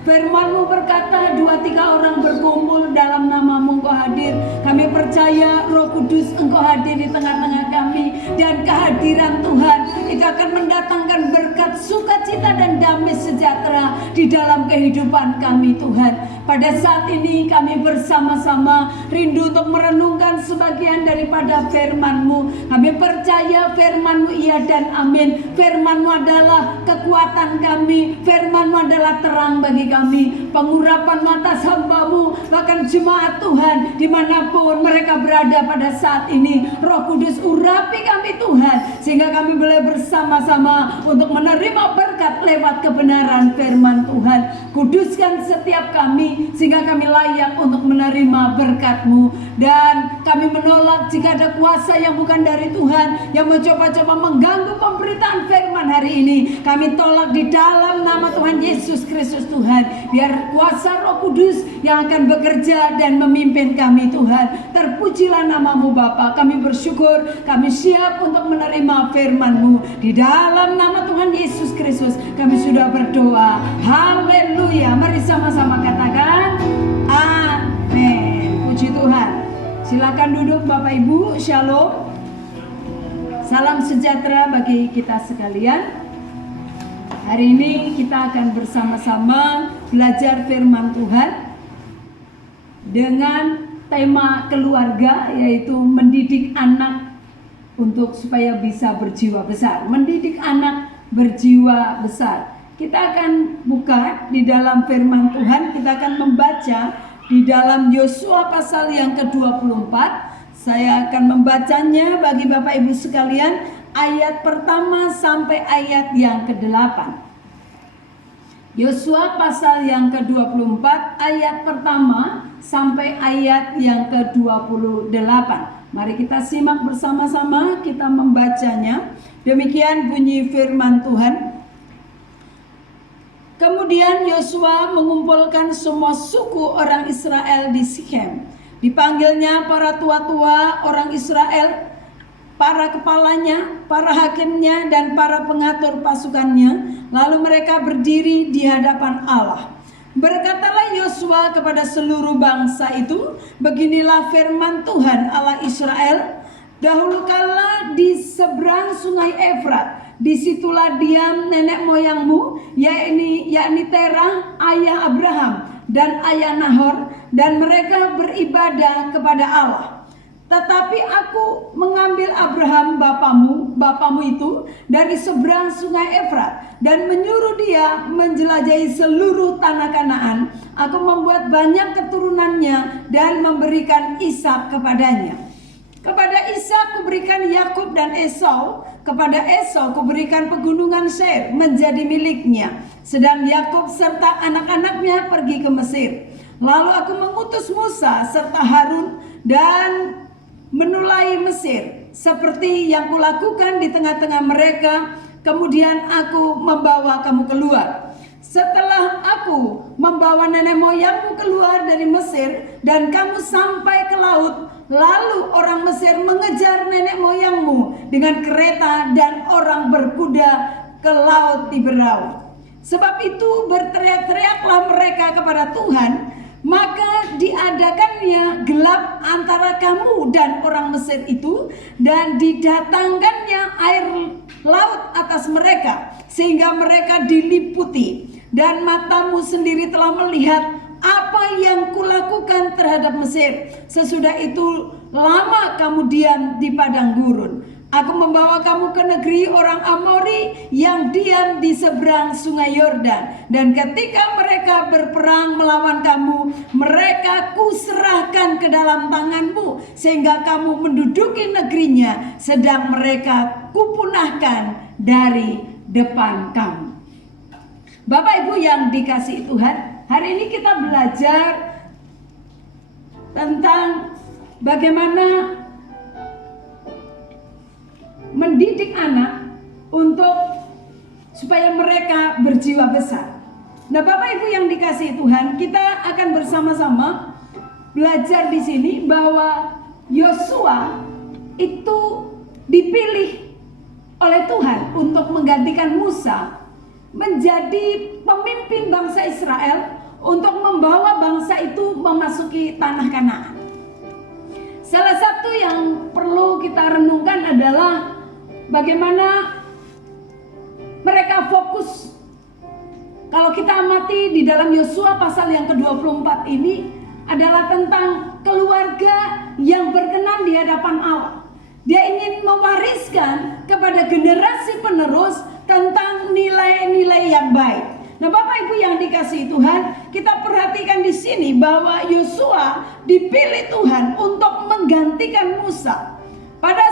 Firman-Mu berkata, 2-3 orang berkumpul dalam nama-Mu Engkau hadir. Kami percaya Roh Kudus Engkau hadir di tengah-tengah kami. Dan kehadiran Tuhan itu akan mendatangkan berkat, sukacita dan damai sejahtera di dalam kehidupan kami Tuhan. Pada saat ini kami bersama-sama rindu untuk merenungkan sebagian daripada firman-Mu. Kami percaya firman-Mu iya dan amin. Firman-Mu adalah kekuatan kami. Firman-Mu adalah terang bagi kami. Pengurapan mata hamba-Mu, bahkan jemaat Tuhan dimanapun mereka berada pada saat ini, Roh Kudus urapi kami Tuhan, sehingga kami boleh bersama-sama untuk menerima berkat lewat kebenaran firman Tuhan. Kuduskan setiap kami sehingga kami layak untuk menerima berkat-Mu. Dan kami menolak jika ada kuasa yang bukan dari Tuhan yang mencoba-coba mengganggu pemberitaan firman hari ini. Kami tolak di dalam nama Tuhan Yesus Kristus Tuhan. Biar kuasa Roh Kudus yang akan bekerja dan memimpin kami Tuhan. Terpujilah nama-Mu Bapa. Kami bersyukur, kami siap untuk menerima firman-Mu. Di dalam nama Tuhan Yesus Kristus kami sudah berdoa. Haleluya. Mari sama-sama katakan amin. Puji Tuhan. Silakan duduk Bapak Ibu. Shalom. Salam sejahtera bagi kita sekalian. Hari ini kita akan bersama-sama belajar firman Tuhan dengan tema keluarga, yaitu mendidik anak untuk supaya bisa berjiwa besar. Mendidik anak berjiwa besar. Kita akan buka di dalam firman Tuhan, kita akan membaca di dalam Yosua pasal yang ke-24. Saya akan membacanya bagi Bapak Ibu sekalian, ayat pertama sampai ayat yang ke-8. Yosua pasal yang ke-24 ayat pertama sampai ayat yang ke-28. Mari kita simak bersama-sama, kita membacanya. Demikian bunyi firman Tuhan. Kemudian Yosua mengumpulkan semua suku orang Israel di Sikhem. Dipanggilnya para tua-tua orang Israel, para kepalanya, para hakimnya, dan para pengatur pasukannya. Lalu mereka berdiri di hadapan Allah. Berkatalah Yosua kepada seluruh bangsa itu, beginilah firman Tuhan Allah Israel. Dahulu kala di seberang sungai Efrat, disitulah diam nenek moyangmu, yakni Terah, ayah Abraham, dan ayah Nahor, dan mereka beribadah kepada Allah. Tetapi aku mengambil Abraham bapamu itu dari seberang sungai Efrat dan menyuruh dia menjelajahi seluruh tanah Kanaan. Aku membuat banyak keturunannya dan memberikan Ishak kepadanya. Kepada Ishak kuberikan Yakub dan Esau, kepada Esau kuberikan pegunungan Seir menjadi miliknya, sedang Yakub serta anak-anaknya pergi ke Mesir. Lalu aku mengutus Musa serta Harun dan menulai Mesir, seperti yang kulakukan di tengah-tengah mereka. Kemudian aku membawa kamu keluar. Setelah aku membawa nenek moyangmu keluar dari Mesir dan kamu sampai ke laut, lalu orang Mesir mengejar nenek moyangmu dengan kereta dan orang berkuda ke laut Tiberau. Sebab itu berteriak-teriaklah mereka kepada Tuhan, maka diadakannya gelap antara kamu dan orang Mesir itu, dan didatangkannya air laut atas mereka, sehingga mereka diliputi. Dan matamu sendiri telah melihat apa yang kulakukan terhadap Mesir. Sesudah itu lama kamu diam di padang gurun. Aku membawa kamu ke negeri orang Amori yang diam di seberang sungai Yordan. Dan ketika mereka berperang melawan kamu, mereka kuserahkan ke dalam tanganmu, sehingga kamu menduduki negerinya, sedang mereka kupunahkan dari depan kamu. Bapak Ibu yang dikasihi Tuhan, hari ini kita belajar tentang bagaimana mendidik anak untuk supaya mereka berjiwa besar. Nah, Bapak Ibu yang dikasihi Tuhan, kita akan bersama-sama belajar di sini bahwa Yosua itu dipilih oleh Tuhan untuk menggantikan Musa menjadi pemimpin bangsa Israel untuk membawa bangsa itu memasuki tanah Kanaan. Salah satu yang perlu kita renungkan adalah bagaimana mereka fokus. Kalau kita amati di dalam Yosua pasal yang ke-24 ini adalah tentang keluarga yang berkenan di hadapan Allah. Dia ingin mewariskan kepada generasi penerus tentang nilai-nilai yang baik. Nah, Bapak Ibu yang dikasihi Tuhan, kita perhatikan di sini bahwa Yosua dipilih Tuhan untuk menggantikan Musa pada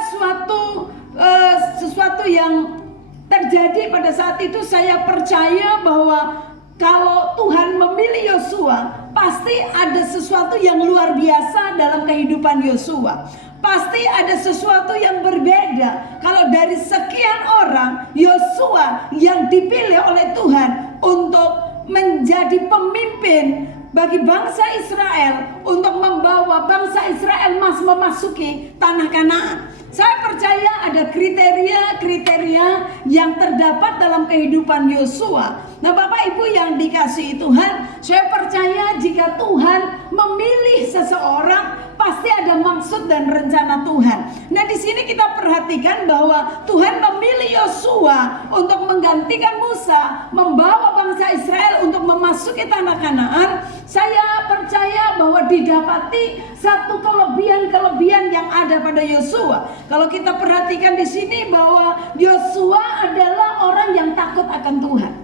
sesuatu yang terjadi pada saat itu. Saya percaya bahwa kalau Tuhan memilih Yosua, pasti ada sesuatu yang luar biasa dalam kehidupan Yosua. Pasti ada sesuatu yang berbeda. Kalau dari sekian orang, Yosua yang dipilih oleh Tuhan untuk menjadi pemimpin bagi bangsa Israel, untuk membawa bangsa Israel memasuki tanah Kanaan. Saya percaya ada kriteria-kriteria yang terdapat dalam kehidupan Yosua. Nah, Bapak Ibu yang dikasihi Tuhan, saya percaya jika Tuhan memilih seseorang, pasti pasti ada maksud dan rencana Tuhan. Nah, di sini kita perhatikan bahwa Tuhan memilih Yosua untuk menggantikan Musa, membawa bangsa Israel untuk memasuki tanah Kanaan. Saya percaya bahwa didapati satu kelebihan yang ada pada Yosua. Kalau kita perhatikan di sini bahwa Yosua adalah orang yang takut akan Tuhan.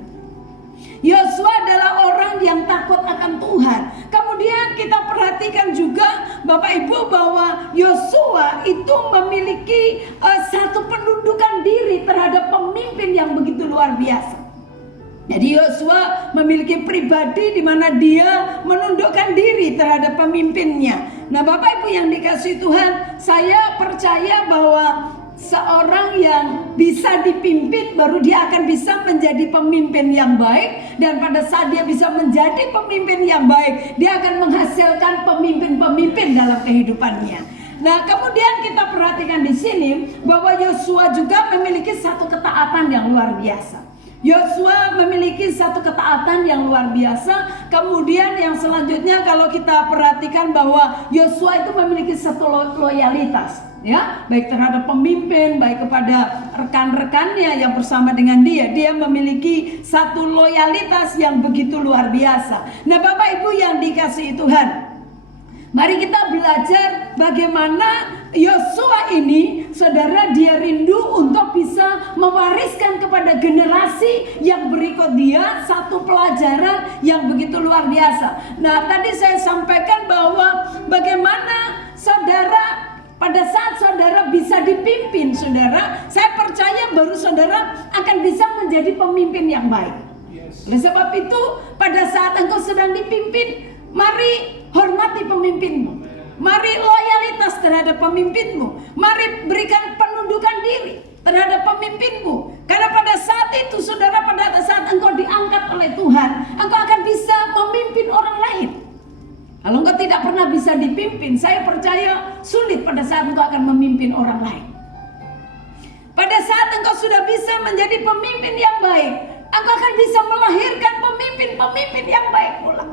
Yosua adalah orang yang takut akan Tuhan. Kemudian kita perhatikan juga Bapak Ibu bahwa Yosua itu memiliki satu penundukan diri terhadap pemimpin yang begitu luar biasa. Jadi Yosua memiliki pribadi di mana dia menundukkan diri terhadap pemimpinnya. Nah, Bapak Ibu yang dikasihi Tuhan, saya percaya bahwa seorang yang bisa dipimpin baru dia akan bisa menjadi pemimpin yang baik, dan pada saat dia bisa menjadi pemimpin yang baik, dia akan menghasilkan pemimpin-pemimpin dalam kehidupannya. Nah, kemudian kita perhatikan di sini bahwa Yosua juga memiliki satu ketaatan yang luar biasa. Yosua memiliki satu ketaatan yang luar biasa. Kemudian yang selanjutnya kalau kita perhatikan bahwa Yosua itu memiliki satu loyalitas, ya, baik terhadap pemimpin, baik kepada rekan-rekannya yang bersama dengan dia. Dia memiliki satu loyalitas yang begitu luar biasa. Nah, Bapak Ibu yang dikasihi Tuhan, mari kita belajar bagaimana Yosua ini, saudara, dia rindu untuk bisa mewariskan kepada generasi yang berikut dia satu pelajaran yang begitu luar biasa. Nah, tadi saya sampaikan bahwa bagaimana saudara pada saat saudara bisa dipimpin, saudara, saya percaya baru saudara akan bisa menjadi pemimpin yang baik. Oleh sebab itu, pada saat engkau sedang dipimpin, mari hormati pemimpinmu. Mari loyalitas terhadap pemimpinmu. Mari berikan penundukan diri terhadap pemimpinmu. Karena pada saat itu, saudara, pada saat engkau diangkat oleh Tuhan, engkau akan bisa memimpin orang lain. Kalau engkau tidak pernah bisa dipimpin, saya percaya sulit pada saat engkau akan memimpin orang lain. Pada saat engkau sudah bisa menjadi pemimpin yang baik, engkau akan bisa melahirkan pemimpin-pemimpin yang baik pula.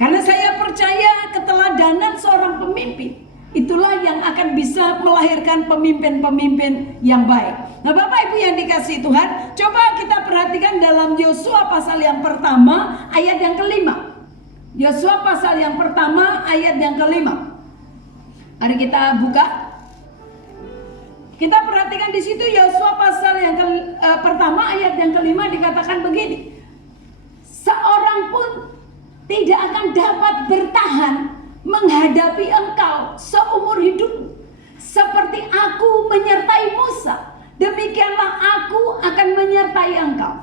Karena saya percaya keteladanan seorang pemimpin itulah yang akan bisa melahirkan pemimpin-pemimpin yang baik. Nah, Bapak Ibu yang dikasihi Tuhan, coba kita perhatikan dalam Yosua pasal yang pertama ayat yang kelima. Yosua pasal yang pertama ayat yang kelima. Mari kita buka. Kita perhatikan di situ Yosua pasal yang pertama ayat yang kelima dikatakan begini. Seorang pun tidak akan dapat bertahan menghadapi engkau seumur hidupmu. Seperti aku menyertai Musa, demikianlah aku akan menyertai engkau.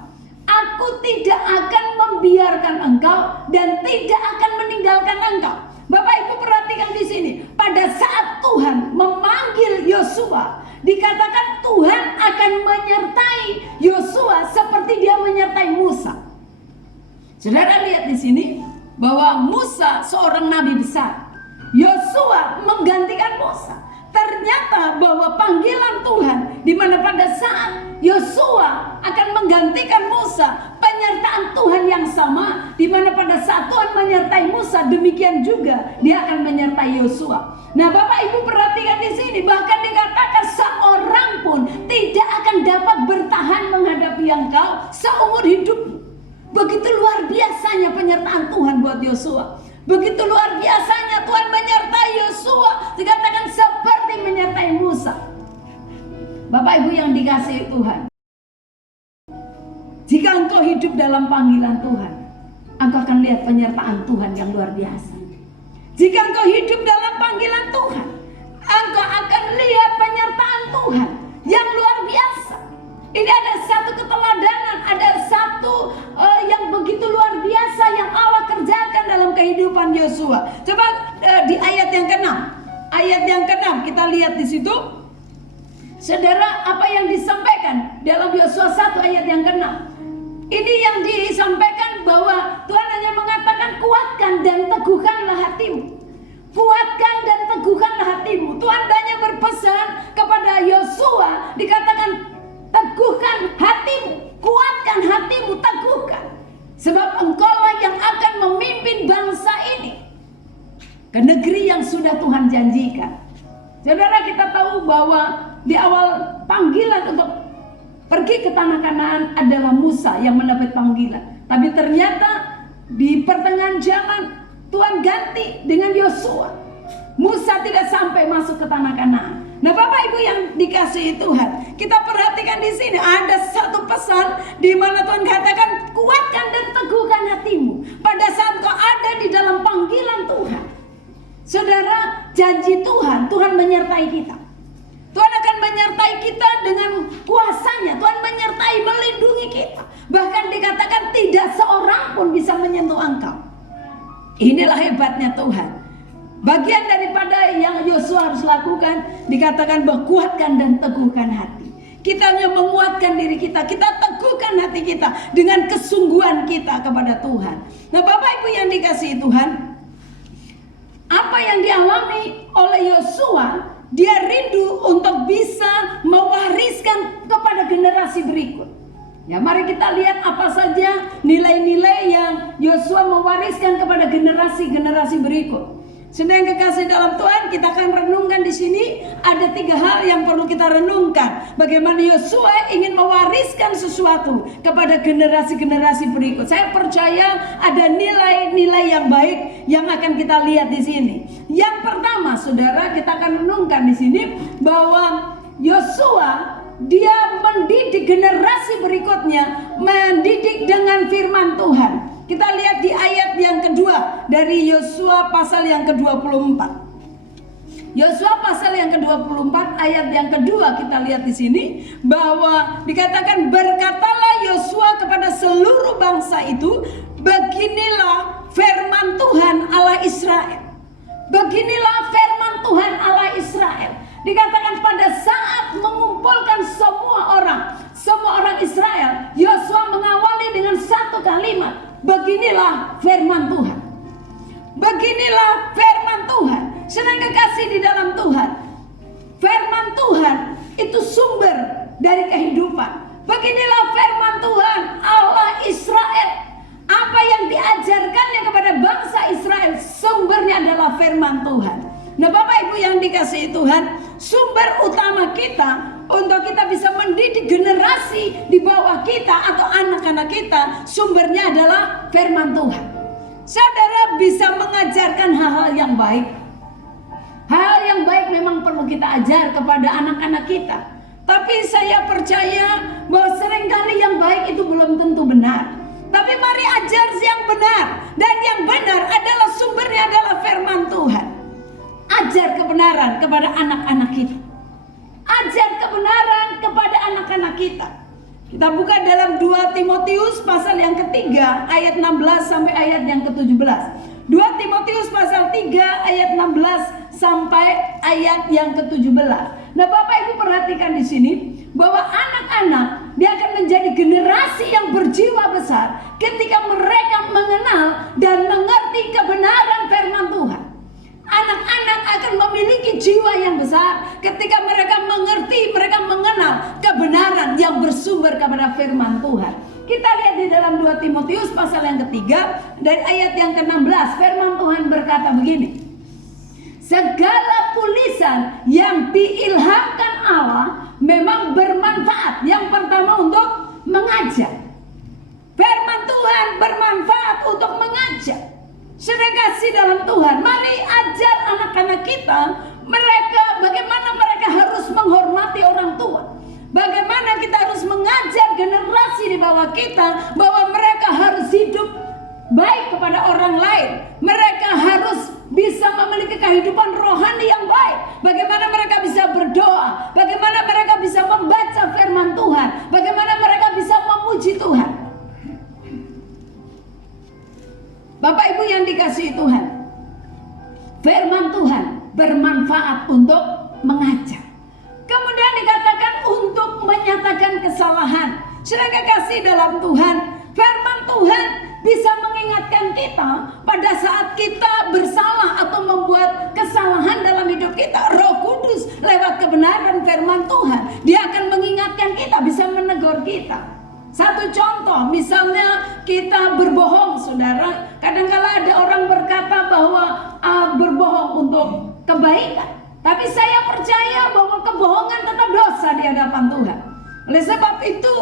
Aku tidak akan membiarkan engkau dan tidak akan meninggalkan engkau. Bapak Ibu perhatikan di sini. Pada saat Tuhan memanggil Yosua, dikatakan Tuhan akan menyertai Yosua seperti dia menyertai Musa. Saudara lihat di sini bahwa Musa seorang nabi besar, Yosua menggantikan Musa. Ternyata bahwa panggilan Tuhan, di mana pada saat Yosua akan menggantikan Musa, penyertaan Tuhan yang sama, di mana pada saat Tuhan menyertai Musa, demikian juga dia akan menyertai Yosua. Nah, Bapak Ibu perhatikan di sini, bahkan dikatakan seorang pun tidak akan dapat bertahan menghadapi engkau seumur hidupmu. Begitu luar biasanya penyertaan Tuhan buat Yosua. Begitu luar biasanya Tuhan menyertai Yosua, dikatakan seperti menyertai Musa. Bapak Ibu yang dikasihi Tuhan, jika engkau hidup dalam panggilan Tuhan, engkau akan lihat penyertaan Tuhan yang luar biasa. Jika engkau hidup dalam panggilan Tuhan, engkau akan lihat penyertaan Tuhan yang luar biasa. Ini ada satu keteladanan, ada satu yang begitu luar biasa yang Allah kerjakan dalam kehidupan Yosua. Coba di ayat yang ke-6. Ayat yang ke-6 kita lihat di situ. Saudara, apa yang disampaikan dalam Yosua 1 ayat yang ke-6? Ini yang disampaikan bahwa Tuhan hanya mengatakan kuatkan dan teguhkanlah hatimu. Kuatkan dan teguhkanlah hatimu. Tuhan banyak berpesan kepada Yosua, dikatakan teguhkan hatimu, kuatkan hatimu, teguhkan. Sebab engkaulah yang akan memimpin bangsa ini ke negeri yang yang sudah Tuhan janjikan. Saudara, kita tahu bahwa di awal panggilan untuk pergi ke tanah Kanaan adalah Musa yang mendapat panggilan. Tapi ternyata di pertengahan jalan Tuhan ganti dengan Yosua. Musa tidak sampai masuk ke tanah Kanaan. Nah, Bapak Ibu yang dikasihi Tuhan, kita perhatikan di sini ada satu pesan di mana Tuhan katakan, kuatkan dan teguhkan hatimu pada saat kau ada di dalam panggilan Tuhan. Saudara, janji Tuhan, Tuhan menyertai kita. Tuhan akan menyertai kita dengan kuasanya. Tuhan menyertai, melindungi kita. Bahkan dikatakan tidak seorang pun bisa menyentuh engkau. Inilah hebatnya Tuhan. Bagian daripada yang Yosua harus lakukan, dikatakan bahwa kuatkan dan teguhkan hati. Kita hanya menguatkan diri kita, kita teguhkan hati kita dengan kesungguhan kita kepada Tuhan. Nah, Bapak Ibu yang dikasihi Tuhan, apa yang dialami oleh Yosua, dia rindu untuk bisa mewariskan kepada generasi berikut. Ya, mari kita lihat apa saja nilai-nilai yang Yosua mewariskan kepada generasi-generasi berikut. Sedang kekasih dalam Tuhan, kita akan renungkan di sini ada 3 hal yang perlu kita renungkan. Bagaimana Yosua ingin mewariskan sesuatu kepada generasi-generasi berikut. Saya percaya ada nilai-nilai yang baik yang akan kita lihat di sini. Yang pertama, saudara, kita akan renungkan di sini bahwa Yosua dia mendidik generasi berikutnya, mendidik dengan firman Tuhan. Kita lihat di ayat yang kedua dari Yosua pasal yang ke-24. Yosua pasal yang ke-24 ayat yang kedua kita lihat di sini bahwa dikatakan, berkatalah Yosua kepada seluruh bangsa itu, beginilah firman Tuhan Allah Israel. Beginilah firman Tuhan Allah Israel. Dikatakan pada saat mengumpulkan semua orang Israel, Yosua mengawali dengan satu kalimat. Beginilah firman Tuhan. Beginilah firman Tuhan. Sedang kekasih di dalam Tuhan, firman Tuhan itu sumber dari kehidupan. Beginilah firman Tuhan Allah Israel. Apa yang diajarkannya kepada bangsa Israel, sumbernya adalah firman Tuhan. Nah, Bapak Ibu yang dikasihi Tuhan, sumber utama kita untuk kita bisa mendidik generasi di bawah kita atau anak-anak kita, sumbernya adalah firman Tuhan. Saudara bisa mengajarkan hal-hal yang baik. Hal yang baik memang perlu kita ajar kepada anak-anak kita. Tapi saya percaya bahwa seringkali yang baik itu belum tentu benar. Tapi mari ajar yang benar. Dan yang benar adalah sumbernya adalah firman Tuhan. Ajar kebenaran kepada anak-anak kita. Ajar kebenaran kepada anak-anak kita. Kita buka dalam 2 Timotius pasal yang ketiga ayat 16 sampai ayat yang ke-17. 2 Timotius pasal 3 ayat 16 sampai ayat yang ke-17. Nah, Bapak Ibu perhatikan di sini bahwa anak-anak dia akan menjadi generasi yang berjiwa besar ketika mereka mengenal dan mengerti kebenaran firman Tuhan. Anak-anak akan memiliki jiwa yang besar ketika mereka mengerti, mereka mengenal kebenaran yang bersumber kepada firman Tuhan. Kita lihat di dalam 2 Timotius pasal yang ketiga dari ayat yang ke-16, firman Tuhan berkata begini. Segala tulisan yang diilhamkan Allah memang bermanfaat. Yang pertama untuk mengajar. Firman Tuhan bermanfaat untuk mengajar. Saudara kasih dalam Tuhan, mari ajar anak-anak kita bagaimana mereka harus menghormati orang tua. Bagaimana kita harus mengajar generasi di bawah kita bahwa mereka harus hidup baik kepada orang lain. Mereka harus bisa memiliki kehidupan rohani yang baik. Bagaimana mereka bisa berdoa, bagaimana mereka bisa membaca firman Tuhan, bagaimana mereka bisa memuji Tuhan. Bapak Ibu yang dikasihi Tuhan, firman Tuhan bermanfaat untuk mengajar. Kemudian dikatakan untuk menyatakan kesalahan. Saudara kekasih dalam Tuhan, firman Tuhan bisa mengingatkan kita pada saat kita bersalah atau membuat kesalahan dalam hidup kita. Roh Kudus lewat kebenaran firman Tuhan, dia akan mengingatkan kita, bisa menegur kita. Satu contoh, misalnya kita berbohong, saudara. Kadang-kala ada orang berkata bahwa berbohong untuk berbohong kebaikan. Tapi saya percaya bahwa kebohongan tetap dosa di hadapan Tuhan. Oleh sebab itu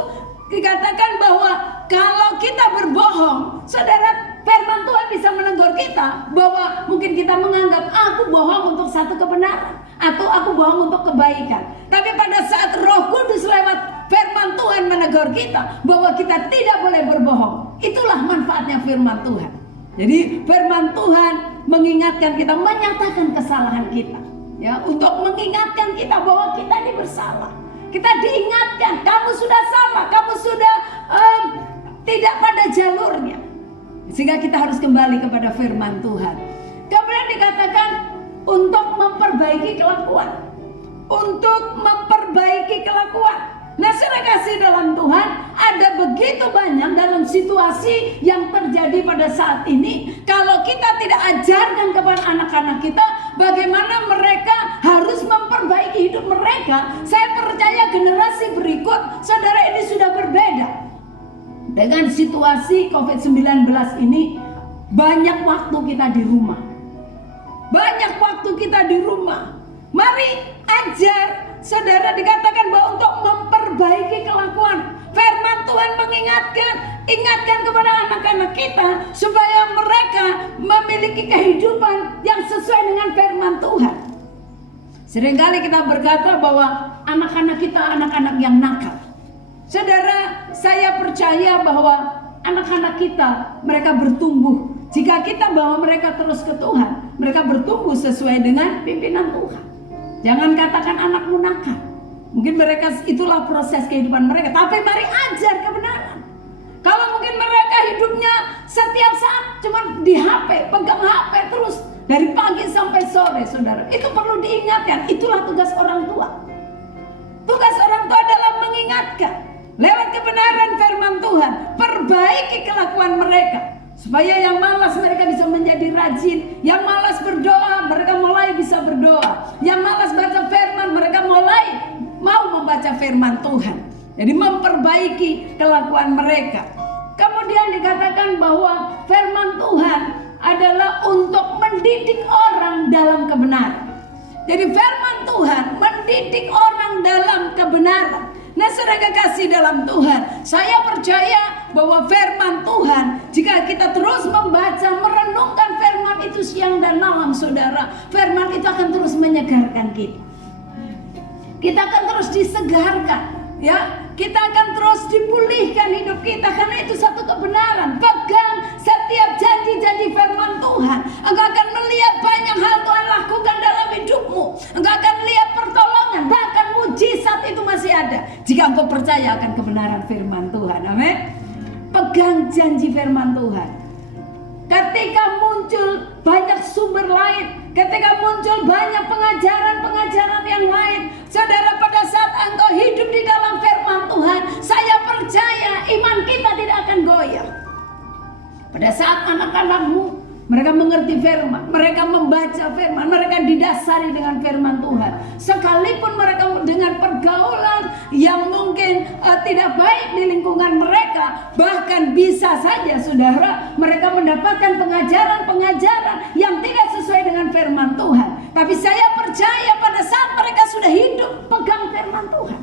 dikatakan bahwa kalau kita berbohong, saudara, firman Tuhan bisa menegur kita bahwa mungkin kita menganggap aku bohong untuk satu kebenaran atau aku bohong untuk kebaikan. Tapi pada saat Roh Kudus lewat firman Tuhan menegur kita bahwa kita tidak boleh berbohong, itulah manfaatnya firman Tuhan. Jadi firman Tuhan mengingatkan kita, menyatakan kesalahan kita, ya, untuk mengingatkan kita bahwa kita ini bersalah. Kita diingatkan, kamu sudah salah, kamu sudah tidak pada jalurnya. Sehingga kita harus kembali kepada firman Tuhan. Kemudian dikatakan untuk memperbaiki kelakuan. Untuk memperbaiki kelakuan. Nah, saudara kasih dalam Tuhan, ada begitu banyak dalam situasi yang terjadi pada saat ini. Kalau kita tidak ajarkan kepada anak-anak kita bagaimana mereka harus memperbaiki hidup mereka, saya percaya generasi berikut, saudara, ini sudah berbeda. Dengan situasi COVID-19 ini, banyak waktu kita di rumah. Banyak waktu kita di rumah. Mari ajar. Saudara, dikatakan bahwa untuk memperbaiki kelakuan, firman Tuhan mengingatkan, ingatkan kepada anak-anak kita supaya mereka memiliki kehidupan yang sesuai dengan firman Tuhan. Seringkali kita berkata bahwa anak-anak kita anak-anak yang nakal. Saudara, saya percaya bahwa anak-anak kita, mereka bertumbuh. Jika kita bawa mereka terus ke Tuhan, mereka bertumbuh sesuai dengan pimpinan Tuhan. Jangan katakan anakmu nakal. Mungkin mereka itulah proses kehidupan mereka. Tapi mari ajar kebenaran. Kalau mungkin mereka hidupnya setiap saat cuma di HP, pegang HP terus dari pagi sampai sore, saudara. Itu perlu diingatkan. Itulah tugas orang tua. Tugas orang tua adalah mengingatkan. Lewat kebenaran firman Tuhan, perbaiki kelakuan mereka. Supaya yang malas mereka bisa menjadi rajin. Yang malas berdoa, mereka mulai bisa berdoa. Yang malas baca firman, mereka mulai mau membaca firman Tuhan. Jadi memperbaiki kelakuan mereka. Kemudian dikatakan bahwa firman Tuhan adalah untuk mendidik orang dalam kebenaran. Jadi firman Tuhan mendidik orang dalam kebenaran. Nah, saudara kasih dalam Tuhan, saya percaya bahwa firman Tuhan, jika kita terus membaca, merenungkan firman itu siang dan malam, saudara, firman itu akan terus menyegarkan kita. Kita akan terus disegarkan, ya. Kita akan terus dipulihkan hidup kita, karena itu satu kebenaran. Pegang setiap janji-janji firman Tuhan. Engkau akan melihat banyak hal Tuhan lakukan dalam hidupmu. Engkau akan lihat pertolongan, bahkan mujizat itu masih ada jika engkau percaya akan kebenaran firman Tuhan. Amin. Pegang janji firman Tuhan. Ketika muncul banyak sumber lain, ketika muncul banyak pengajaran-pengajaran yang lain, saudara, pada saat engkau hidup di dalam firman Tuhan, saya percaya iman kita tidak akan goyah. Pada saat anak-anakmu mereka mengerti firman, mereka membaca firman, mereka didasari dengan firman Tuhan. Sekalipun mereka dengan pergaulan yang mungkin tidak baik di lingkungan mereka, bahkan bisa saja, saudara, mereka mendapatkan pengajaran-pengajaran yang tidak sesuai dengan firman Tuhan. Tapi saya percaya pada saat mereka sudah hidup pegang firman Tuhan,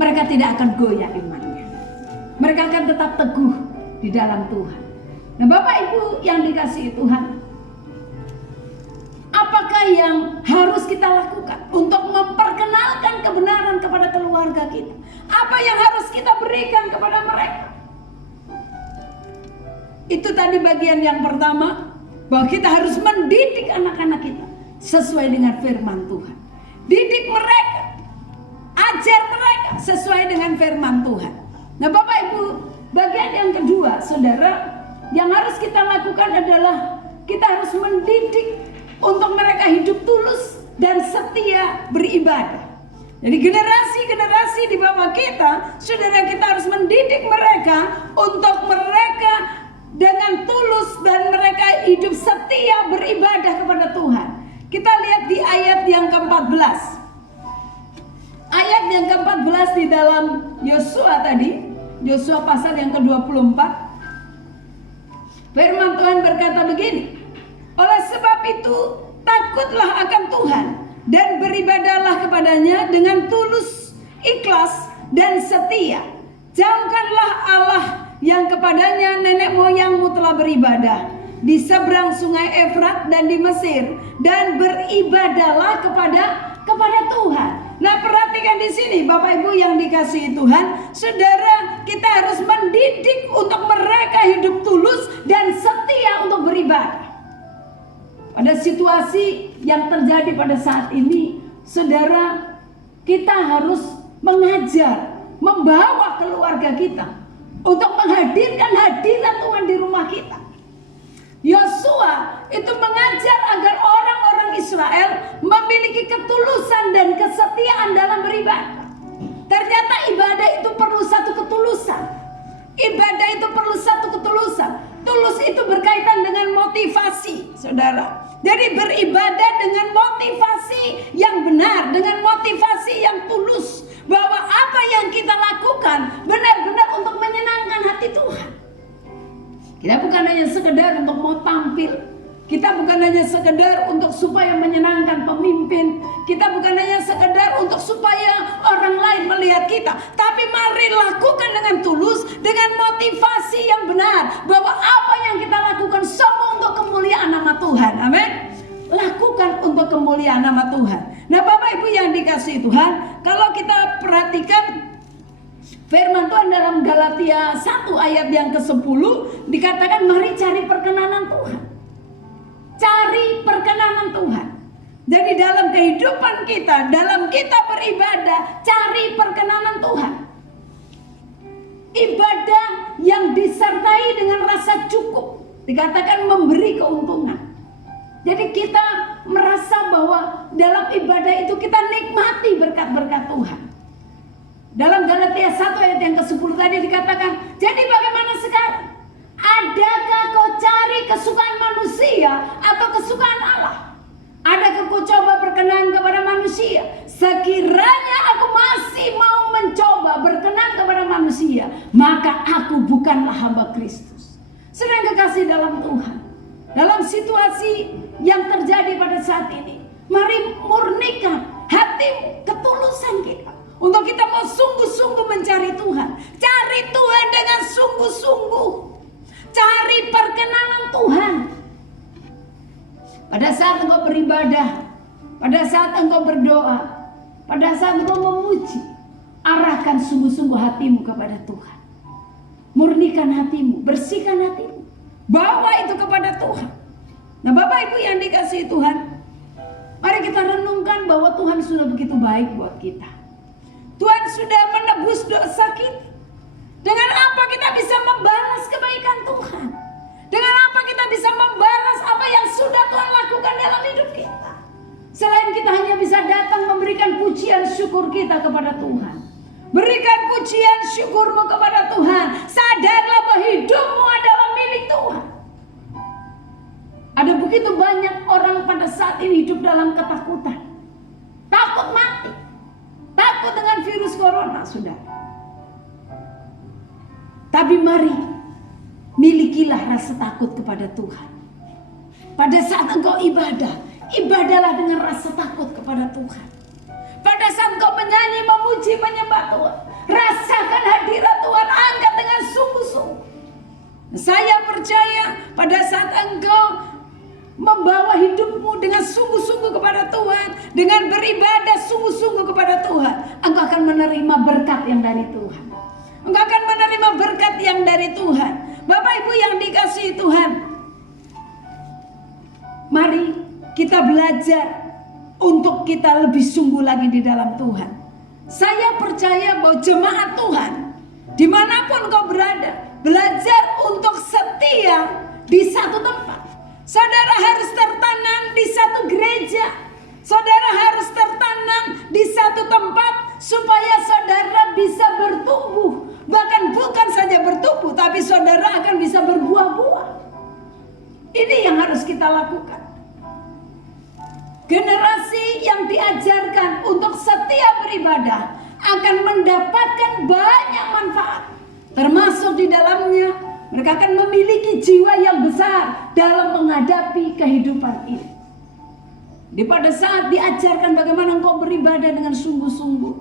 mereka tidak akan goyah imannya. Mereka akan tetap teguh di dalam Tuhan. Nah, Bapak Ibu yang dikasihi Tuhan, apakah yang harus kita lakukan untuk memperkenalkan kebenaran kepada keluarga kita? Apa yang harus kita berikan kepada mereka? Itu tadi bagian yang pertama, bahwa kita harus mendidik anak-anak kita sesuai dengan firman Tuhan. Didik mereka, ajar mereka sesuai dengan firman Tuhan. Nah, Bapak Ibu, bagian yang kedua, saudara, yang harus kita lakukan adalah kita harus mendidik untuk mereka hidup tulus dan setia beribadah. Jadi generasi-generasi di bawah kita, saudara, kita harus mendidik mereka untuk mereka dengan tulus dan mereka hidup setia beribadah kepada Tuhan. Kita lihat di ayat yang ke-14. Ayat yang ke-14 di dalam Yosua tadi, Yosua pasal yang ke-24. Firman Tuhan berkata begini, oleh sebab itu takutlah akan Tuhan dan beribadahlah kepadanya dengan tulus, ikhlas, dan setia. Jauhkanlah Allah yang kepadanya nenek moyangmu telah beribadah di seberang sungai Efrat dan di Mesir, dan beribadahlah kepada Tuhan. Nah, perhatikan di sini Bapak Ibu yang dikasihi Tuhan, saudara, kita harus mendidik untuk mereka hidup tulus dan setia untuk beribadah. Pada situasi yang terjadi pada saat ini, saudara, kita harus mengajar, membawa keluarga kita untuk menghadirkan hadirat Tuhan di rumah kita. Yosua itu mengajar agar orang-orang Israel memiliki ketulusan dan kesetiaan dalam beribadah. Ternyata ibadah itu perlu satu ketulusan. Ibadah itu perlu satu ketulusan. Tulus itu berkaitan dengan motivasi, saudara. Jadi beribadah dengan motivasi yang benar, dengan motivasi yang tulus, bahwa apa yang kita lakukan benar-benar untuk menyenangkan hati Tuhan. Kita bukan hanya sekedar untuk mau tampil, kita bukan hanya sekedar untuk supaya menyenangkan pemimpin, kita bukan hanya sekedar untuk supaya orang lain melihat kita, tapi mari lakukan dengan tulus, dengan motivasi yang benar, bahwa apa yang kita lakukan semua untuk kemuliaan nama Tuhan. Amin. Lakukan untuk kemuliaan nama Tuhan. Nah, Bapak Ibu yang dikasihi Tuhan, kalau kita perhatikan firman Tuhan dalam Galatia 1 ayat yang ke-10, dikatakan mari cari perkenanan Tuhan. Cari perkenanan Tuhan. Jadi dalam kehidupan kita, dalam kita beribadah, cari perkenanan Tuhan. Ibadah yang disertai dengan rasa cukup, dikatakan memberi keuntungan. Jadi kita merasa bahwa dalam ibadah itu kita nikmati berkat-berkat Tuhan. Dalam Galatia 1 ayat yang ke-10 tadi dikatakan, jadi bagaimana sekarang? Adakah kau cari kesukaan manusia atau kesukaan Allah? Adakah kau coba berkenan kepada manusia? Sekiranya aku masih mau mencoba berkenan kepada manusia, maka aku bukanlah hamba Kristus. Sedang kekasih dalam Tuhan, dalam situasi yang terjadi pada saat ini, mari murnikan hatimu, ketulusan kita, untuk kita mau sungguh-sungguh mencari Tuhan. Cari Tuhan dengan sungguh-sungguh. Cari perkenanan Tuhan. Pada saat engkau beribadah, pada saat engkau berdoa, pada saat engkau memuji, arahkan sungguh-sungguh hatimu kepada Tuhan. Murnikan hatimu, bersihkan hatimu, bawa itu kepada Tuhan. Nah, Bapak Ibu yang dikasihi Tuhan, mari kita renungkan bahwa Tuhan sudah begitu baik buat kita. Tuhan sudah menebus dosa kita. Dengan apa kita bisa membalas kebaikan Tuhan? Dengan apa kita bisa membalas apa yang sudah Tuhan lakukan dalam hidup kita? Selain kita hanya bisa datang memberikan pujian syukur kita kepada Tuhan. Berikan pujian syukurmu kepada Tuhan. Sadarlah bahwa hidupmu adalah milik Tuhan. Ada begitu banyak orang pada saat ini hidup dalam ketakutan. Takut mati. Takut dengan virus corona, saudara. Tapi mari milikilah rasa takut kepada Tuhan. Pada saat engkau ibadah, ibadahlah dengan rasa takut kepada Tuhan. Pada saat engkau menyanyi, memuji, menyembah Tuhan, rasakan hadirat Tuhan, angkat dengan sungguh-sungguh. Saya percaya pada saat engkau membawa hidupmu dengan sungguh-sungguh kepada Tuhan, dengan beribadah sungguh-sungguh kepada Tuhan, engkau akan menerima berkat yang dari Tuhan. Engkau akan menerima berkat yang dari Tuhan. Bapak Ibu yang dikasihi Tuhan, mari kita belajar untuk kita lebih sungguh lagi di dalam Tuhan. Saya percaya bahwa jemaat Tuhan, dimanapun kau berada, belajar untuk setia di satu tempat. Saudara harus tertanam di satu gereja. Saudara harus tertanam di satu tempat supaya saudara bisa bertumbuh. Bahkan bukan saja bertumbuh, tapi saudara akan bisa berbuah-buah. Ini yang harus kita lakukan. Generasi yang diajarkan untuk setia beribadah akan mendapatkan banyak manfaat. Termasuk di dalamnya mereka akan memiliki jiwa yang besar dalam menghadapi kehidupan ini. Di pada saat diajarkan bagaimana engkau beribadah dengan sungguh-sungguh,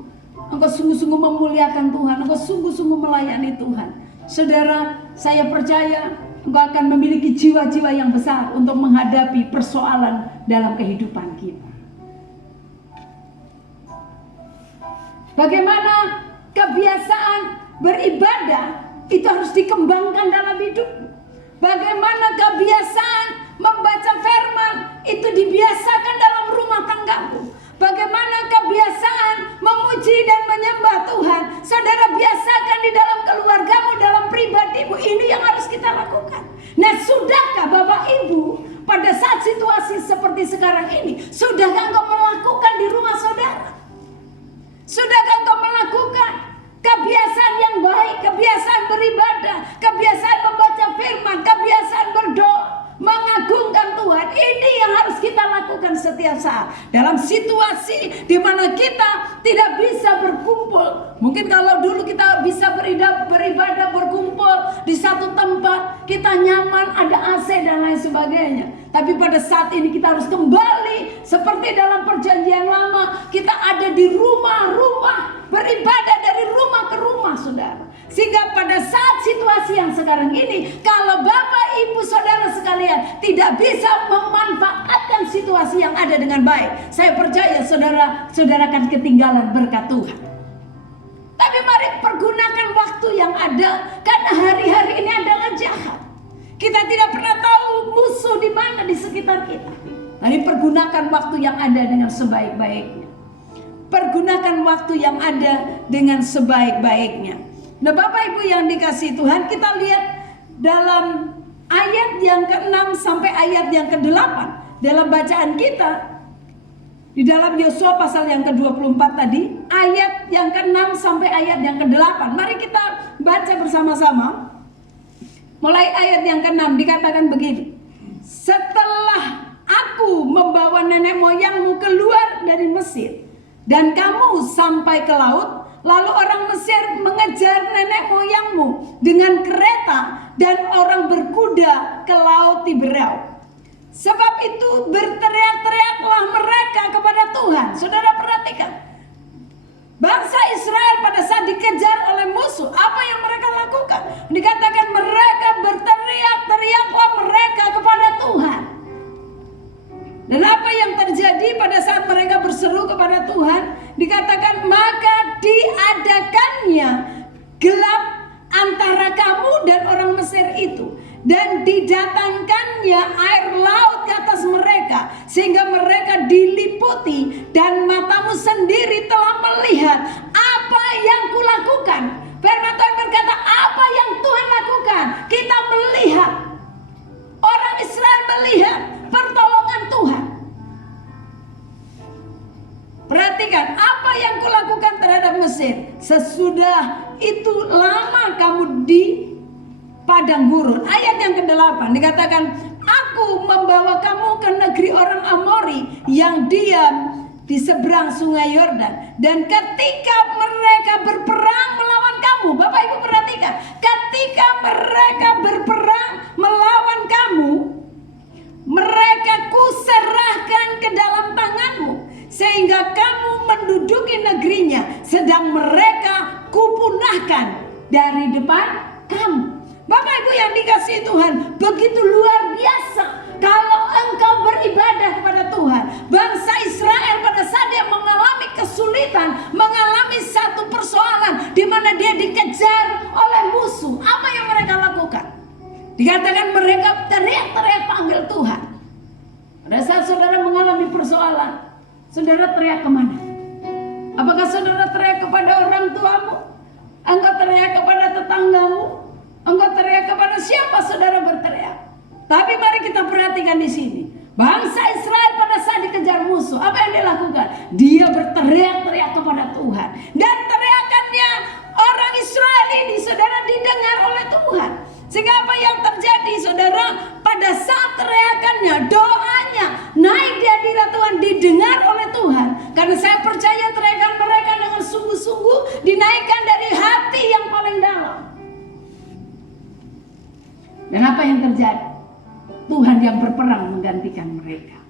engkau sungguh-sungguh memuliakan Tuhan, engkau sungguh-sungguh melayani Tuhan. Saudara, saya percaya engkau akan memiliki jiwa-jiwa yang besar untuk menghadapi persoalan dalam kehidupan kita. Bagaimana kebiasaan beribadah itu harus dikembangkan dalam hidup. Bagaimana kebiasaan membaca firman itu dibiasakan dalam rumah tanggamu. Bagaimana kebiasaan memuji dan menyembah Tuhan, saudara biasakan di dalam keluargamu, dalam pribadimu. Ini yang harus kita lakukan. Nah, sudahkah Bapak Ibu pada saat situasi seperti sekarang ini, sudahkah engkau melakukan di rumah saudara? Sudahkah engkau melakukan kebiasaan yang baik, kebiasaan beribadah, kebiasaan membaca firman, kebiasaan berdoa, mengagungkan Tuhan? Ini yang harus kita lakukan setiap saat. Dalam situasi di mana kita tidak bisa berkumpul. Mungkin kalau dulu kita bisa beribadah berkumpul di satu tempat, kita nyaman, ada AC dan lain sebagainya. Tapi pada saat ini kita harus kembali seperti dalam perjanjian lama. Kita ada di rumah-rumah, beribadah dari rumah ke rumah, saudara. Sehingga pada saat situasi yang sekarang ini, kalau Bapak Ibu Saudara sekalian tidak bisa memanfaatkan situasi yang ada dengan baik, saya percaya saudara akan ketinggalan berkat Tuhan. Tapi mari pergunakan waktu yang ada, karena hari-hari ini adalah jahat. Kita tidak pernah tahu musuh di mana di sekitar kita. Mari pergunakan waktu yang ada dengan sebaik-baiknya. Pergunakan waktu yang ada dengan sebaik-baiknya. Nah, Bapak Ibu yang dikasihi Tuhan, kita lihat dalam ayat yang ke-6 sampai ayat yang ke-8 dalam bacaan kita di dalam Yosua pasal yang ke-24 tadi, ayat yang ke-6 sampai ayat yang ke-8. Mari kita baca bersama-sama. Mulai ayat yang ke-6 dikatakan begini. Setelah aku membawa nenek moyangmu keluar dari Mesir dan kamu sampai ke laut, lalu orang Mesir mengejar nenek moyangmu dengan kereta dan orang berkuda ke laut Tiberau. Sebab itu berteriak-teriaklah mereka kepada Tuhan. Saudara perhatikan, bangsa Israel pada saat dikejar oleh musuh, apa yang mereka lakukan? Dikatakan mereka berteriak-teriaklah mereka kepada Tuhan. Dan apa yang terjadi pada saat mereka berseru kepada Tuhan? Dikatakan maka diadakannya gelap antara kamu dan orang Mesir itu, dan didatangkannya air laut ke atas mereka, sehingga mereka diliputi, dan matamu sendiri telah melihat apa yang kulakukan. Firman Tuhan berkata, apa yang Tuhan lakukan? Kita melihat, orang Israel melihat pertolongan Tuhan. Perhatikan apa yang kulakukan terhadap Mesir. Sesudah itu lama kamu di padang gurun. Ayat yang ke-8 dikatakan, aku membawa kamu ke negeri orang Amori yang diam di seberang sungai Yordan. Dan ketika mereka berperang melawan kamu, Bapak Ibu perhatikan, ketika mereka berperang melawan kamu, mereka kuserahkan ke dalam tanganmu, sehingga kamu menduduki negerinya, sedang mereka kupunahkan dari depan kamu. Bapak Ibu yang dikasihi Tuhan, begitu luar biasa kalau engkau beribadah kepada Tuhan. Bangsa Israel pada saat dia mengalami kesulitan, mengalami satu persoalan di mana dia dikejar oleh musuh, apa yang mereka lakukan? Dikatakan mereka teriak-teriak panggil Tuhan. Pada saat saudara mengalami persoalan, saudara teriak kemana? Apakah saudara teriak kepada orang tuamu? Engkau teriak kepada tetanggamu? Engkau teriak kepada siapa saudara berteriak? Tapi mari kita perhatikan di sini. Bangsa Israel pada saat dikejar musuh, apa yang dia lakukan? Dia berteriak-teriak kepada Tuhan. Dan teriakannya orang Israel ini, saudara, didengar oleh Tuhan. Sehingga apa yang terjadi, saudara? Pada saat teriakannya, doanya naik di hadirat Tuhan, didengar oleh Tuhan. Karena saya percaya teriakan mereka dengan sungguh-sungguh dinaikkan dari hati yang paling dalam. Dan apa yang terjadi? Tuhan yang berperang menggantikan mereka.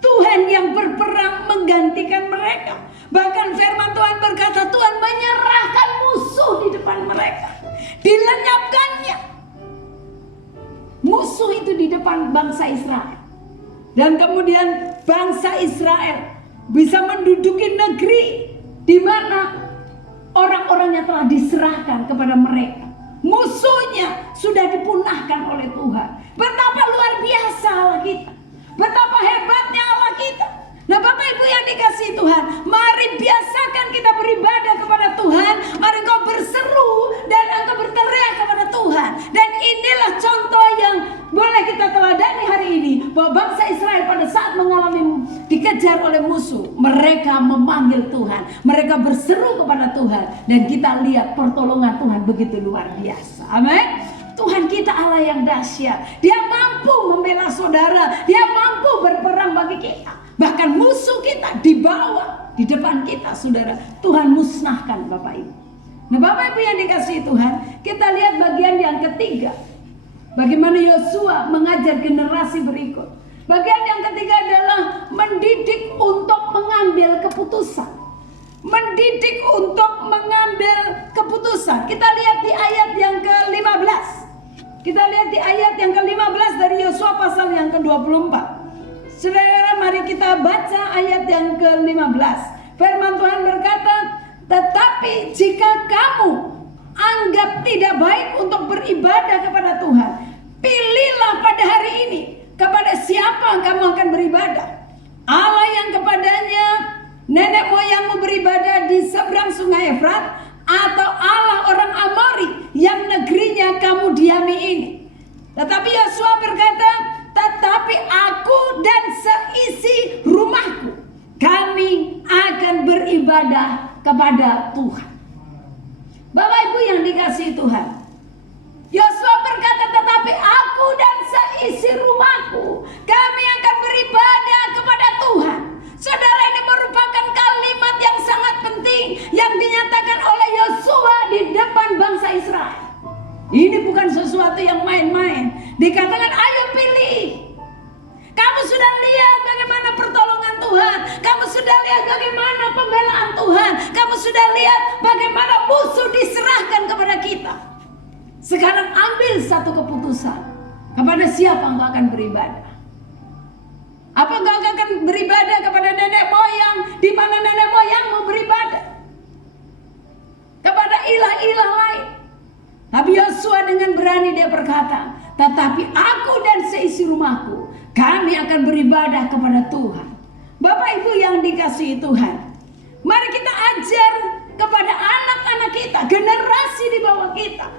Tuhan yang berperang menggantikan mereka. Bahkan firman Tuhan berkata, Tuhan menyerahkan musuh di depan mereka, dilenyapkannya musuh itu di depan bangsa Israel. Dan kemudian bangsa Israel bisa menduduki negeri di mana orang-orangnya telah diserahkan kepada mereka. Musuhnya sudah dipunahkan oleh Tuhan. Betapa luar biasa Allah kita, betapa hebatnya Allah kita. Nah Bapak Ibu yang dikasihi Tuhan, mari biasakan kita beribadah kepada Tuhan. Mari engkau berseru dan engkau berteriak kepada Tuhan. Dan inilah contoh yang boleh kita teladani hari ini, bahwa bangsa Israel pada saat mengalami dikejar oleh musuh, mereka memanggil Tuhan, mereka berseru kepada Tuhan, dan kita lihat pertolongan Tuhan begitu luar biasa. Amin. Tuhan kita Allah yang dahsyat. Dia mampu membela saudara, Dia mampu berperang bagi kita. Bahkan musuh kita dibawa di depan kita, saudara. Tuhan musnahkan Bapak Ibu. Nah Bapak Ibu yang dikasihi Tuhan, kita lihat bagian yang ketiga, bagaimana Yosua mengajar generasi berikut. Bagian yang ketiga adalah mendidik untuk mengambil keputusan. Mendidik untuk mengambil keputusan. Kita lihat di ayat yang ke-15. Kita lihat di ayat yang ke-15 dari Yosua pasal yang ke-24. Saudara, mari kita baca ayat yang ke-15. Firman Tuhan berkata, tetapi jika kamu anggap tidak baik untuk beribadah kepada Tuhan, pilihlah pada hari ini kepada siapa kamu akan beribadah. Allah yang kepadanya nenek moyangmu beribadah di seberang sungai Efrat, atau Allah orang Amori yang negerinya kamu diami ini. Tetapi Yosua berkata, tetapi aku dan seisi rumahku, kami akan beribadah kepada Tuhan. Bapak Ibu yang dikasihi Tuhan, Yosua berkata, tetapi aku dan seisi rumahku, kami akan beribadah kepada Tuhan. Saudara, ini merupakan kalimat yang sangat penting yang dinyatakan oleh Yosua di depan bangsa Israel. Ini bukan sesuatu yang main-main. Dikatakan, ayo pilih. Kamu sudah lihat bagaimana pertolongan Tuhan. Kamu sudah lihat bagaimana pembelaan Tuhan. Kamu sudah lihat bagaimana musuh diserahkan kepada kita. Sekarang ambil satu keputusan. Kepada siapa engkau akan beribadah? Apa engkau akan beribadah kepada nenek moyang, di mana nenek moyangmu beribadah kepada ilah-ilah lain? Tapi Yosua dengan berani dia berkata, tetapi aku dan seisi rumahku, kami akan beribadah kepada Tuhan. Bapak Ibu yang dikasihi Tuhan, mari kita ajar kepada anak-anak kita, generasi di bawah kita,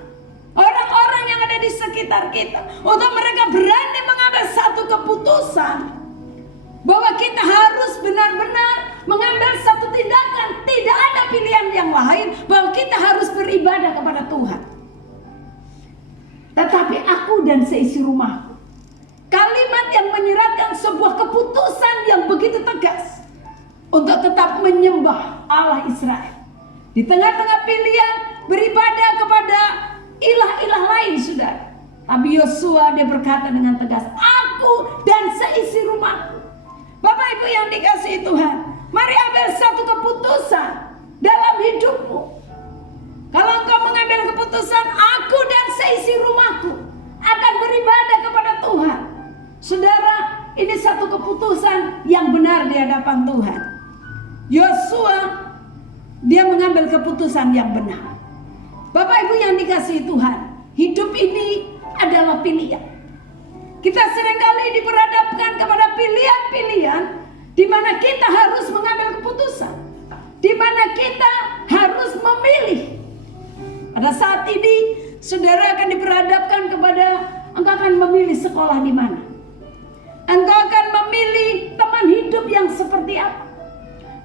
orang-orang yang ada di sekitar kita, untuk mereka berani mengambil satu keputusan bahwa kita harus benar-benar mengambil satu tindakan. Tidak ada pilihan yang lain, bahwa kita harus beribadah kepada Tuhan. Tetapi aku dan seisi rumahku, kalimat yang menyeratkan sebuah keputusan yang begitu tegas untuk tetap menyembah Allah Israel. Di tengah-tengah pilihan beribadah kepada ilah-ilah lain, saudara. Tapi Yosua dia berkata dengan tegas, aku dan seisi rumahku. Bapak Ibu yang dikasihi Tuhan, mari ambil satu keputusan dalam hidupmu. Kalau engkau mengambil keputusan, aku dan seisi rumahku akan beribadah kepada Tuhan. Saudara, ini satu keputusan yang benar di hadapan Tuhan. Yosua dia mengambil keputusan yang benar. Bapak Ibu yang dikasihi Tuhan, hidup ini adalah pilihan. Kita seringkali diperhadapkan kepada pilihan-pilihan di mana kita harus mengambil keputusan, di mana kita harus memilih. Pada saat ini, saudara akan diperhadapkan kepada engkau akan memilih sekolah di mana. Engkau akan memilih teman hidup yang seperti apa.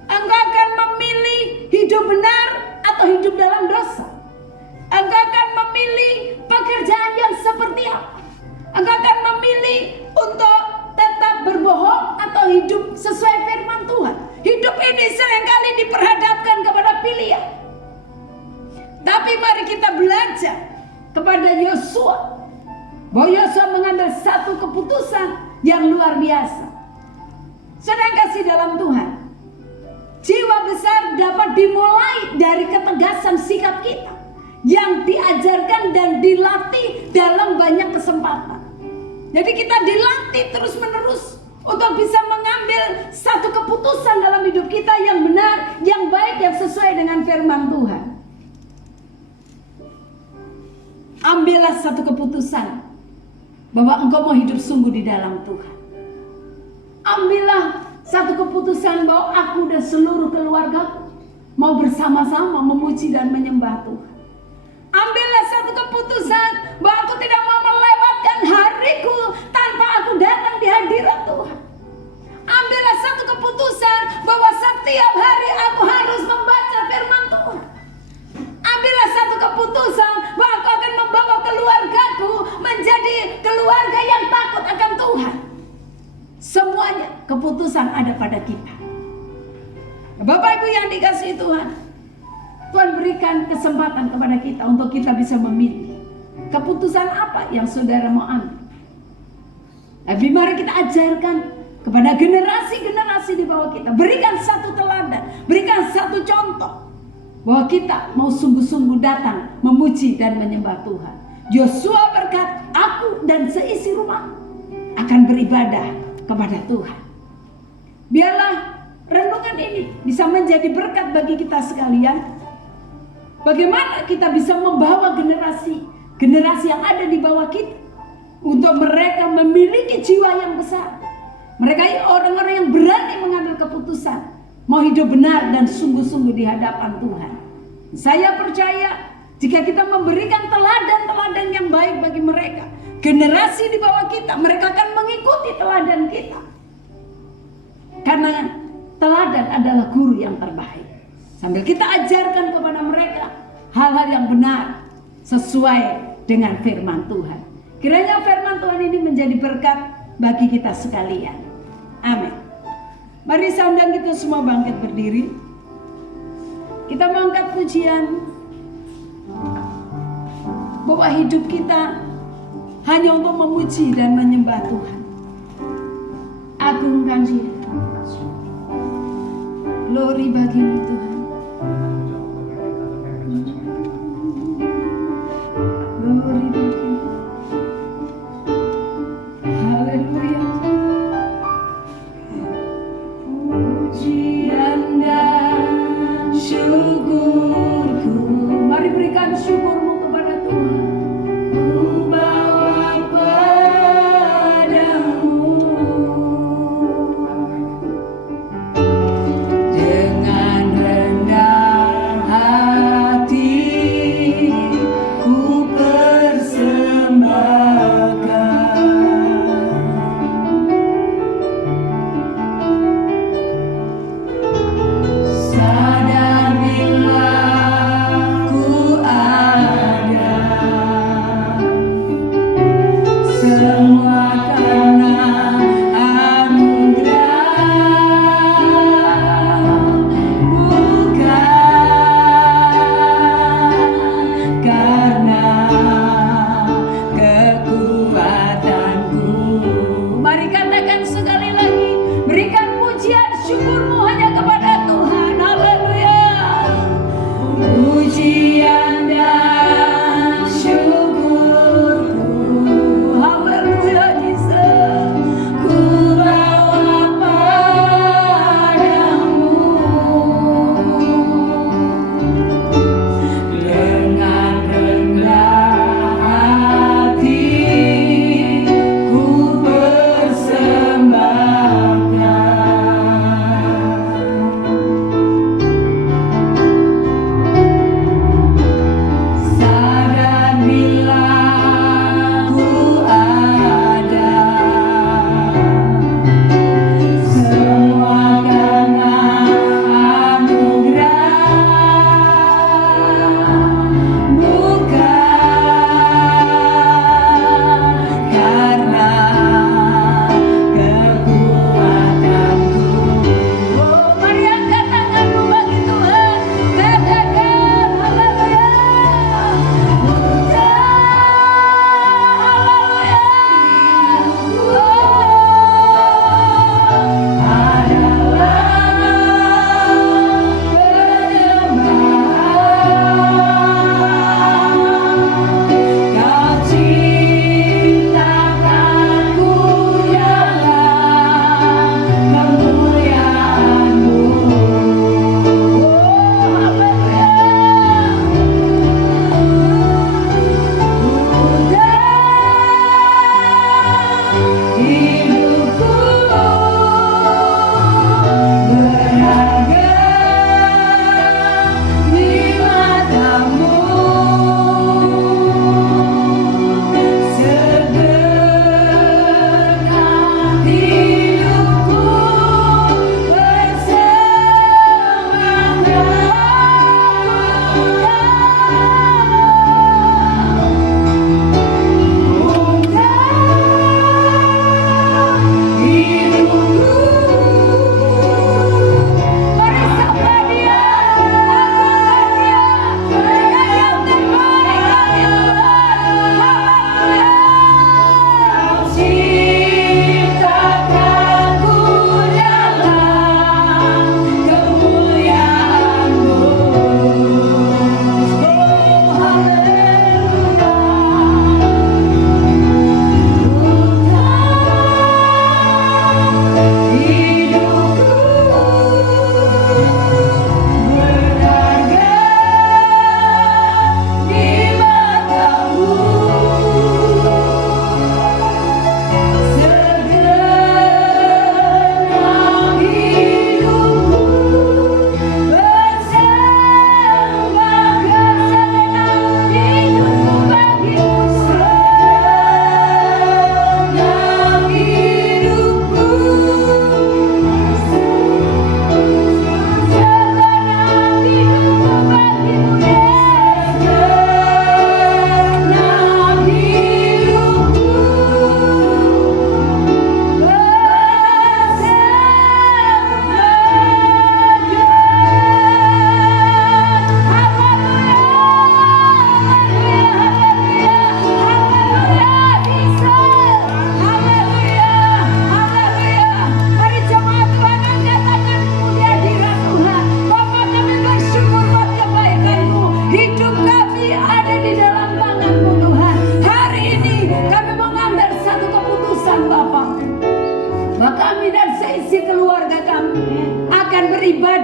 Engkau akan memilih hidup benar atau hidup dalam dosa. Engkau akan memilih pekerjaan yang seperti apa. Engkau akan memilih untuk tetap berbohong atau hidup sesuai firman Tuhan. Hidup ini seringkali diperhadapkan kepada pilihan. Tapi mari kita belajar kepada Yosua, bahwa Yosua mengambil satu keputusan yang luar biasa. Saudara kasih dalam Tuhan, jiwa besar dapat dimulai dari ketegasan sikap kita yang diajarkan dan dilatih dalam banyak kesempatan. Jadi kita dilatih terus menerus untuk bisa mengambil satu keputusan dalam hidup kita yang benar, yang baik, yang sesuai dengan firman Tuhan. Ambillah satu keputusan bahwa engkau mau hidup sungguh di dalam Tuhan. Ambillah satu keputusan bahwa aku dan seluruh keluarga mau bersama-sama memuji dan menyembah Tuhan. Ambillah satu keputusan bahwa aku tidak mau melewatkan hariku tanpa aku datang di hadirat Tuhan. Ambillah satu keputusan bahwa setiap hari aku harus membaca firman Tuhan. Ambillah satu keputusan bahwa aku akan membawa keluargaku menjadi keluarga yang takut akan Tuhan. Semuanya keputusan ada pada kita. Bapak Ibu yang dikasihi Tuhan, Tuhan berikan kesempatan kepada kita untuk kita bisa memilih keputusan apa yang saudara mau ambil. Tapi mari kita ajarkan kepada generasi-generasi di bawah kita. Berikan satu teladan, berikan satu contoh bahwa kita mau sungguh-sungguh datang memuji dan menyembah Tuhan. Yosua berkata, aku dan seisi rumah akan beribadah kepada Tuhan. Biarlah renungan ini bisa menjadi berkat bagi kita sekalian. Bagaimana kita bisa membawa generasi yang ada di bawah kita untuk mereka memiliki jiwa yang besar. Mereka orang-orang yang berani mengambil keputusan, mau hidup benar dan sungguh-sungguh di hadapan Tuhan. Saya percaya jika kita memberikan teladan-teladan yang baik bagi mereka, generasi di bawah kita, mereka akan mengikuti teladan kita. Karena teladan adalah guru yang terbaik. Sambil kita ajarkan kepada mereka hal-hal yang benar sesuai dengan firman Tuhan. Kiranya firman Tuhan ini menjadi berkat bagi kita sekalian. Amin. Mari saya undang kita semua bangkit berdiri. Kita mengangkat pujian bahwa hidup kita hanya untuk memuji dan menyembah Tuhan. Agungkan Dia. Glory bagimu Tuhan. Glory bagimu. Haleluya. Pujian dan syukurku. Mari berikan syukurmu kepada Tuhan. Ku bawa padamu dengan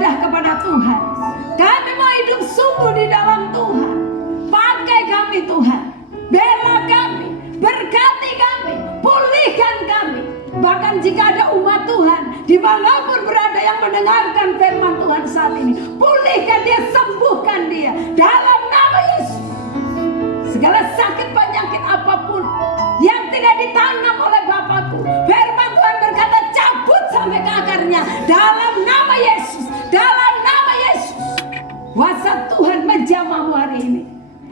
beribadah kepada Tuhan. Kami mau hidup sungguh di dalam Tuhan. Pakai kami Tuhan, bela kami, berkati kami, pulihkan kami. Bahkan jika ada umat Tuhan dimanapun berada yang mendengarkan firman Tuhan saat ini, pulihkan dia, sembuhkan dia dalam nama Yesus. Segala sakit penyakit apapun yang tidak ditanam oleh Bapakku, firman Tuhan berkata cabut sampai ke akarnya dalam nama Yesus, dalam nama Yesus. Kuasa Tuhan menjamahmu hari ini.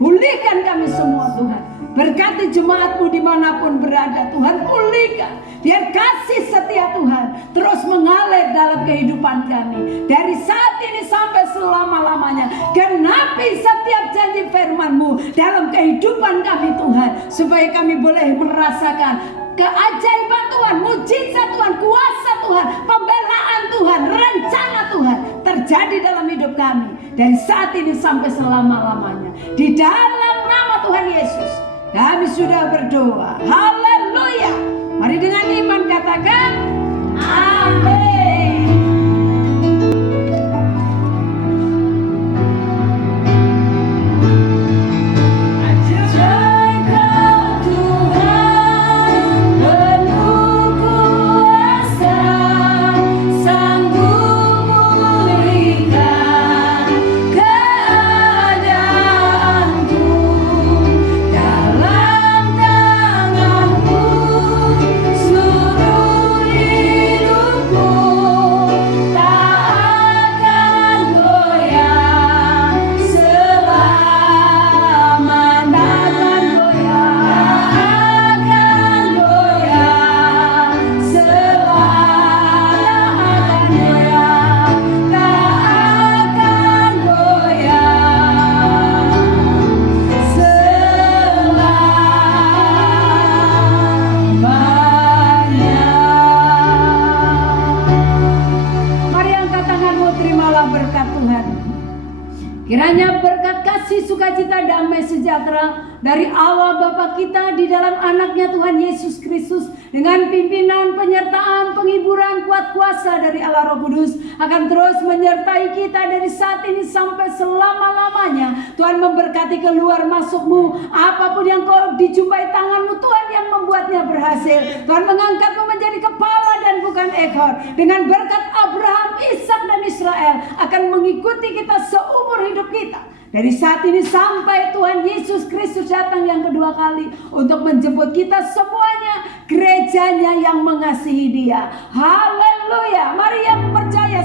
Pulihkan kami semua Tuhan. Berkati jemaatmu dimanapun berada Tuhan, pulihkan. Biar kasih setia Tuhan terus mengalir dalam kehidupan kami. Dari saat ini sampai selama-lamanya. Genapi setiap janji firman-Mu dalam kehidupan kami Tuhan. Supaya kami boleh merasakan keajaiban Tuhan, mujizat Tuhan, kuasa Tuhan, pembelaan Tuhan, rencana Tuhan terjadi dalam hidup kami. Dari saat ini sampai selama-lamanya. Di dalam nama Tuhan Yesus kami sudah berdoa. Haleluya. Mari dengan iman katakan amin. Kiranya berkat kasih, sukacita, damai, sejahtera dari Allah Bapa kita di dalam anaknya Tuhan Yesus Kristus, dengan pimpinan, penyertaan, penghiburan, kuat kuasa dari Allah Roh Kudus akan terus menyertai kita dari saat ini sampai selama-lamanya. Tuhan memberkati keluar masukmu, apapun yang kau dijumpai tanganmu, Tuhan yang membuatnya berhasil. Tuhan mengangkatmu menjadi kepala dan bukan ekor. Dengan berkat Abraham, Ishak dan Israel akan mengikuti kita seumur hidup kita. Dari saat ini sampai Tuhan Yesus Kristus datang yang kedua kali untuk menjemput kita semuanya, gerejanya yang mengasihi Dia. Haleluya. Mari yang percaya